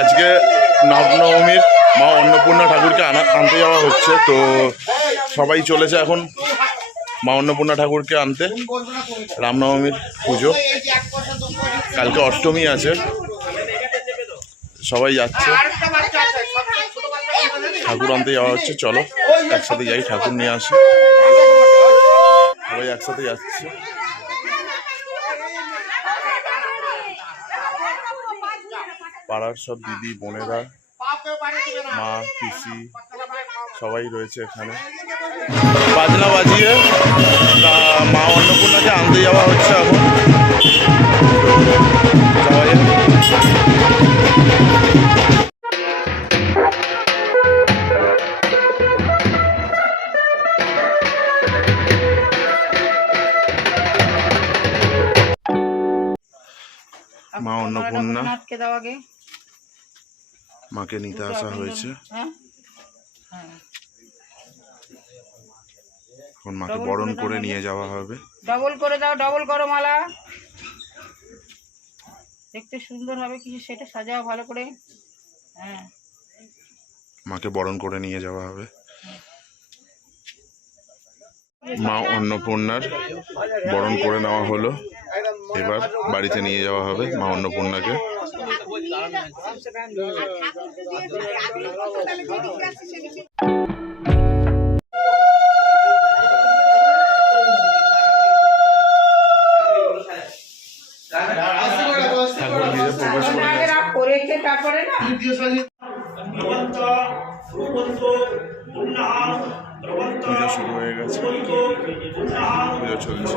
আজকে রামনবমীর মা অন্নপূর্ণা ঠাকুরকে আনতে যাওয়া হচ্ছে। তো সবাই চলেছে এখন মা অন্নপূর্ণা ঠাকুরকে আনতে। রামনবমীর পুজো, কালকে অষ্টমী আছে, সবাই যাচ্ছে, ঠাকুর আনতে যাওয়া হচ্ছে। চলো একসাথে যাই, ঠাকুর নিয়ে আসি, সবাই একসাথে যাচ্ছে। পাড়ার সব দিদি বোনেরা, মা পিসি সবাই রয়েছে এখানে। বাজনা বাজিয়ে মা অন্নপূর্ণাকে আনতে যাওয়া হচ্ছে। এখন যাওয়া যায়। মা অন্নপূর্ণা মাকে নিতে আসা হয়েছে। এখন মাকে বরণ করে নিয়ে যাওয়া হবে। ডবল করে দাও, ডবল করো মালা, দেখতে সুন্দর হবে। কিছু সেটা সাজাও ভালো করে। হ্যাঁ, মাকে বরণ করে নিয়ে যাওয়া হবে। মা অন্নপূর্ণার বরণ করে নেওয়া হলো, এবার বাড়িতে নিয়ে যাওয়া হবে মা অন্নপূর্ণাকে। তারপরে না পূজা শুরু হয়ে গেছে, পূজা চলছে।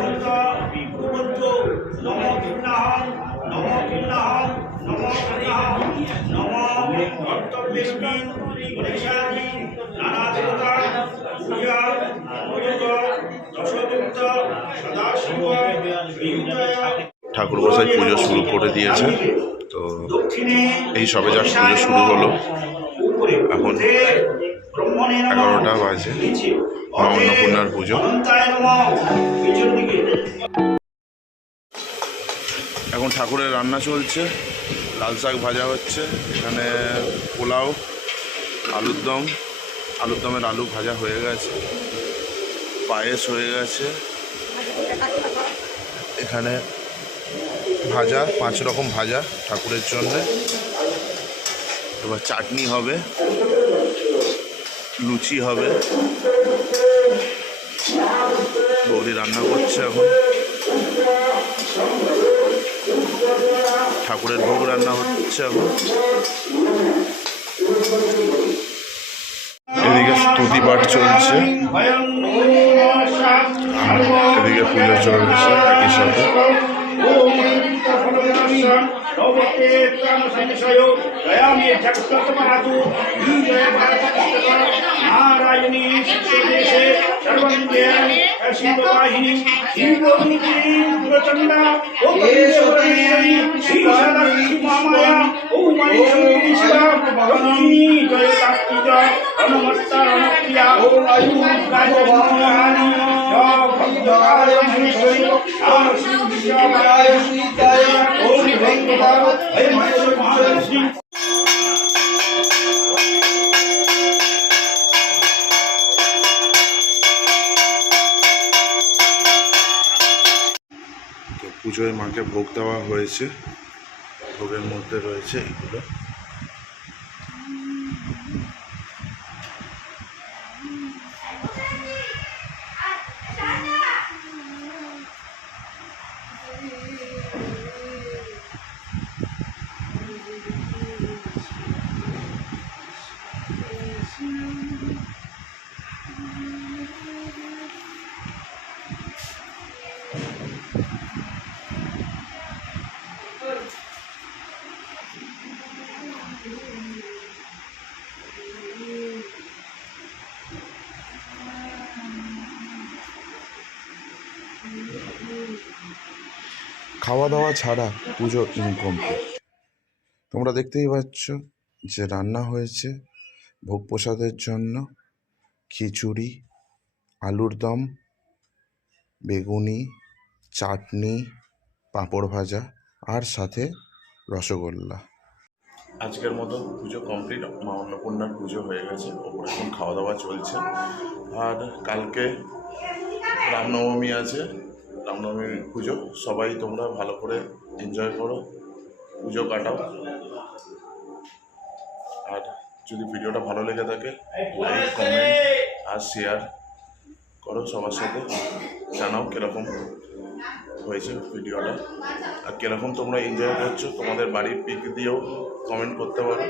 ঠাকুর গোসাই পুজো শুরু করে দিয়েছে। তো এই সবে যা পুজো শুরু হলো, এখন 11টা বাজে। মা অন্নপূর্ণার পুজো। এখন ঠাকুরের রান্না চলছে, লাল শাক ভাজা হচ্ছে, এখানে পোলাও, আলুর দমের আলু ভাজা হয়ে গেছে, পায়েস হয়ে গেছে, এখানে ভাজা, 5 রকম ভাজা ঠাকুরের জন্য। এবার চাটনি হবে, লুচি হবে। বৌদি রান্না করছে এখন। ঠাকুরের ভোগ রান্না হচ্ছে এখন। এদিকে স্তুতি পাঠ চলছে, এদিকে পুজো চলছে একই সাথে। পুজোয় মাকে ভোগ দেওয়া হয়েছে, ভোগের মধ্যে রয়েছে এগুলো। খাওয়া দাওয়া ছাড়া পুজো ইনকমপ্লিট। তোমরা দেখতেই পাচ্ছ যে রান্না হয়েছে ভোগ প্রসাদের জন্য খিচুড়ি, আলুর দম, বেগুনি, চাটনি, পাঁপড় ভাজা আর সাথে রসগোল্লা। আজকের মতো পুজো কমপ্লিট। মা অন্নপূর্ণার পুজো হয়ে গেছে, ওপরে এখন খাওয়া দাওয়া চলছে। আর কালকে রামনবমী আছে, রামনবমীর পুজো। সবাই তোমরা ভালো করে এনজয় করো, পুজো কাটাও। আর যদি ভিডিওটা ভালো লেগে থাকে লাইক, কমেন্ট আর শেয়ার করো, সবার সাথে জানাও কীরকম হয়েছে ভিডিওটা আর কীরকম তোমরা এনজয় করছো। তোমাদের বাড়ির পিক দিয়েও কমেন্ট করতে পারো।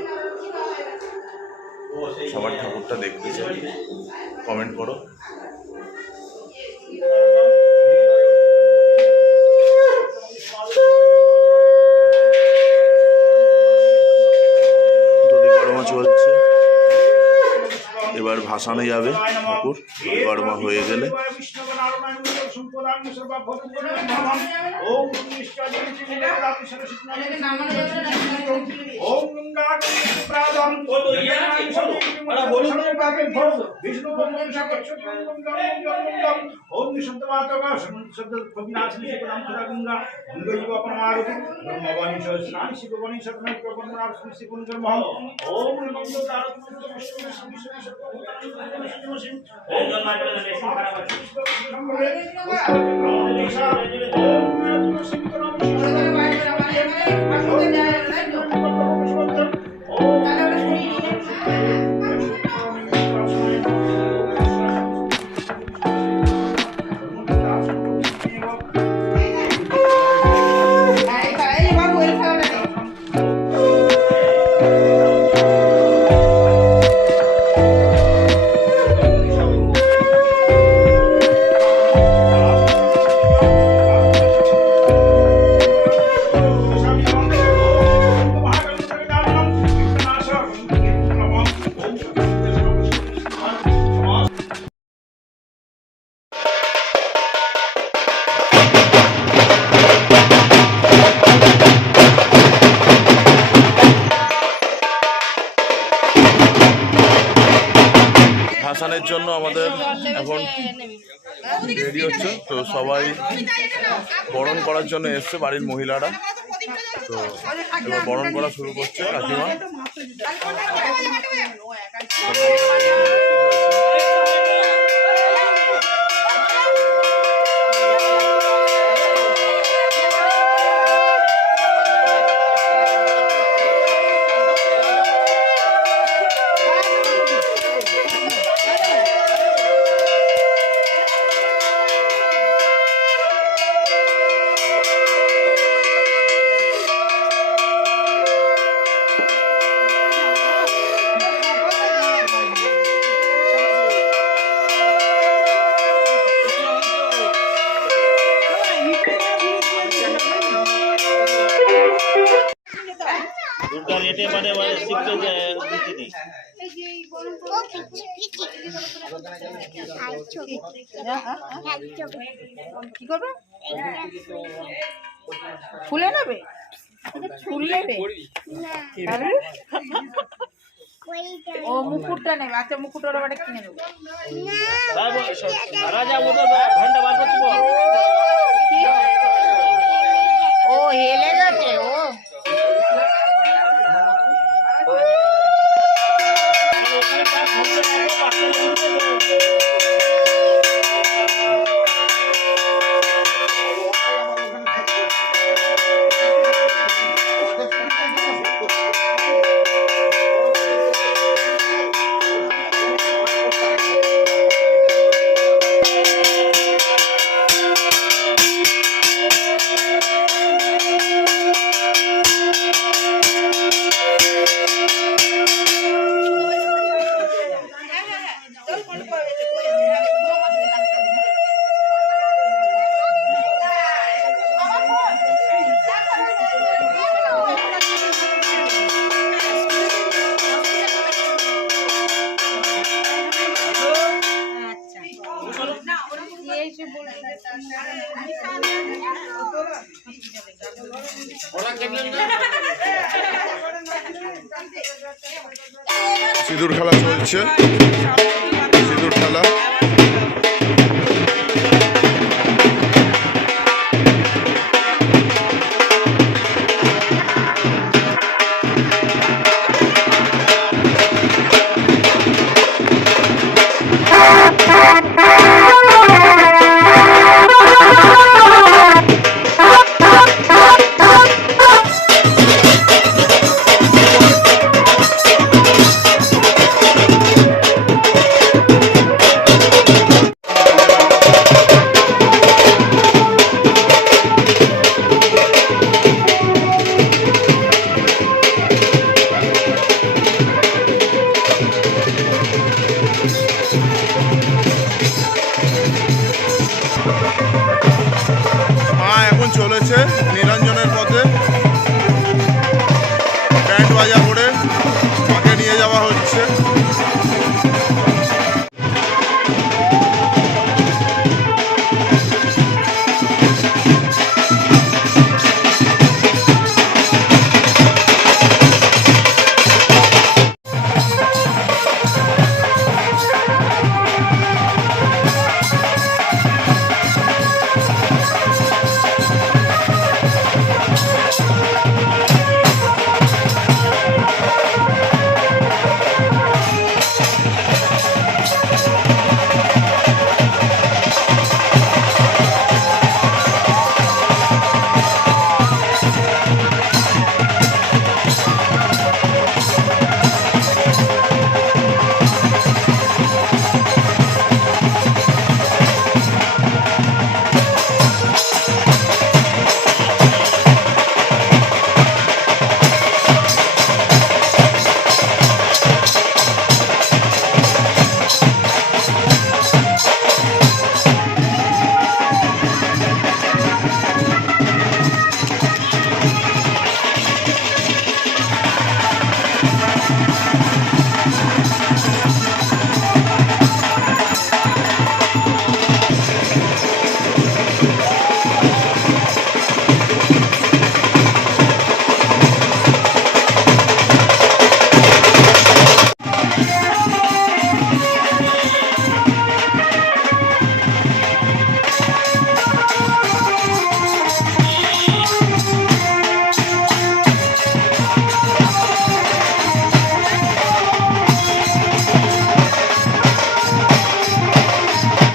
সবার ঠাকুরটা দেখতে চাই, কমেন্ট করো। দধিকর্মা চলছে, এবার ভাসানে যাবে ঠাকুর। দধিকর্মা হয়ে গেলে ভাসানের জন্য আমাদের এখন রেডি হচ্ছে। তো সবাই বরণ করার জন্য এসছে বাড়ির মহিলারা। তো এবার বরণ করা শুরু করছে কাকিমা। रेटे बड़े बड़े शिफ्ट दिखती थी কি করবে? ফুলে নেবে, ফুল নেবে, ও মুকুটটা নেবে। আচ্ছা মুকুট ওরা বাড়ি কিনে নেবে। राजा उधर घंटा बाद ও হেলে গেছে ও। সিঁদুর খেলা চলছে, সিঁদুর খেলা। মা এখন চলেছে নিরঞ্জনের পথে, ব্যান্ড বাজা করে মাকে নিয়ে যাওয়া হচ্ছে।